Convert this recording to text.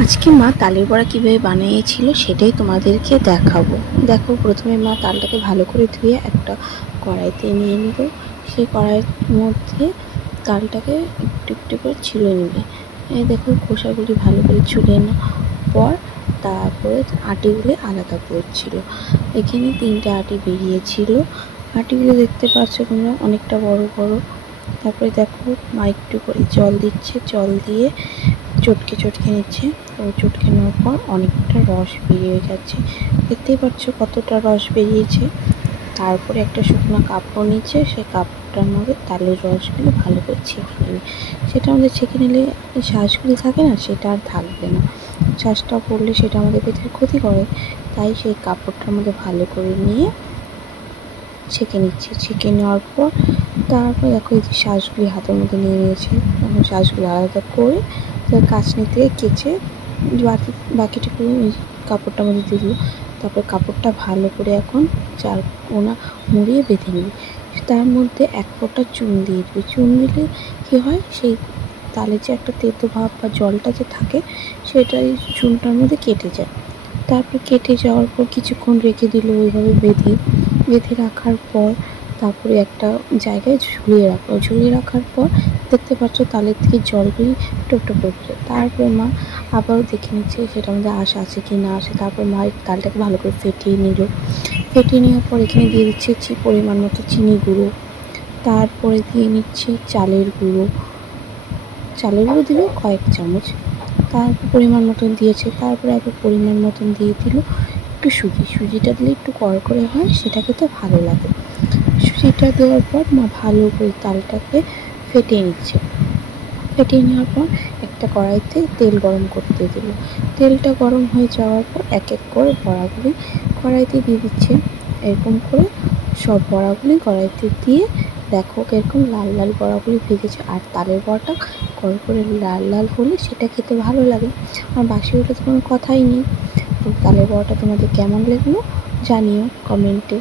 আজকে মা তালের বড়া কিভাবে বানিয়েছিল সেটাই তোমাদেরকে দেখাবো। দেখো, প্রথমে মা তালটাকে ভালো করে ধুয়ে একটা কড়াইতে নিয়ে নিল। সেই কড়াইয়ের মধ্যে তালটাকে একটু একটু করে ছুলে নেবে। এই দেখো, খোসাগুলি ভালো করে ছুলে নেওয়ার পর তারপরে আটিগুলি আলাদা করছিল। এখানে 3টে আটি বেরিয়েছিল। আটিগুলো দেখতে পাচ্ছ তোমরা, অনেকটা বড় বড়। তারপরে দেখো, মা একটু করে জল দিচ্ছে, জল দিয়ে চটকে চটকে নিচ্ছে। ও চটকে নেওয়ার পর অনেকটা রস বেরিয়ে যাচ্ছে, দেখতেই পাচ্ছ কতটা রস বেরিয়েছে। তারপরে একটা শুকনো কাপড় নিচ্ছে, সেই কাপড়টার মধ্যে তালের রসগুলো ভালো করে ছেঁকে নেবে। সেটা আমাদের ছেঁকে নিলে শ্বাসগুলি থাকে না, সেটা আর থাকবে না। শ্বাসটা পড়লে সেটা আমাদের পেটের ক্ষতি করে, তাই সেই কাপড়টার মধ্যে ভালো করে নিয়ে ছেঁকে নিচ্ছে। ছেঁকে নেওয়ার পর তারপর দেখো, এই যে শ্বাসগুলি হাতের মধ্যে নিয়ে নিয়েছে, শ্বাসগুলো আলাদা করে কাচনি থেকে কেচে বাকিটুকু কাপড়টার মধ্যে দিয়ে দিল। তারপর কাপড়টা ভালো করে এখন চার কোনা মুড়িয়ে বেঁধে নিবি। তার মধ্যে এক ফোঁটা চুন দিয়ে দিবি। চুন দিলে কী হয়, সেই তালে যে একটা তেতো ভাব বা জলটা যে থাকে, সেটা এই চুনটার মধ্যে কেটে যায়। তারপর কেটে যাওয়ার পর কিছুক্ষণ রেখে দিল ওইভাবে বেঁধে রাখার পর তারপরে একটা জায়গায় ঝুলিয়ে রাখার পর দেখতে পাচ্ছ তালের থেকে জলগুলি টোপটো পড়ছে। তারপর মা আবারও দেখে নিচ্ছে সেটার মধ্যে আঁশ আছে কি না আসে। তারপর মা তালটাকে ভালো করে ফেটিয়ে নিল। ফেটিয়ে নেওয়ার পর এখানে দিয়ে দিচ্ছে পরিমাণ মতো চিনি গুঁড়ো। তারপরে দিয়ে নিচ্ছে চালের গুঁড়ো দিল কয়েক চামচ। তারপর পরিমাণ মতন দিয়েছে। তারপরে আবার পরিমাণ মতন দিয়ে দিল একটু সুজিটা দিলে একটু কড়কড়ে হয়, সেটা খেতে ভালো লাগে। সুজিটা দেওয়ার পর মা ভালো করে তালটাকে ফেটিয়ে নিচ্ছে। ফেটিয়ে নেওয়ার পর একটা কড়াইতে তেল গরম করতে দিল। তেলটা গরম হয়ে যাওয়ার পর এক এক করে বড়াগুলি কড়াইতে দিয়ে দিচ্ছে। এরকম করে সব বড়াগুলি কড়াইতে দিয়ে দেখো এরকম লাল লাল বড়াগুলি ভেজেছে। আর তালের বড়াটা করে লাল লাল হলে সেটা খেতে ভালো লাগে। আর বাসি হলে তো কোনো কথাই নেই। তো তালের বড়াটা তোমাদের কেমন লাগলো জানিও কমেন্টে।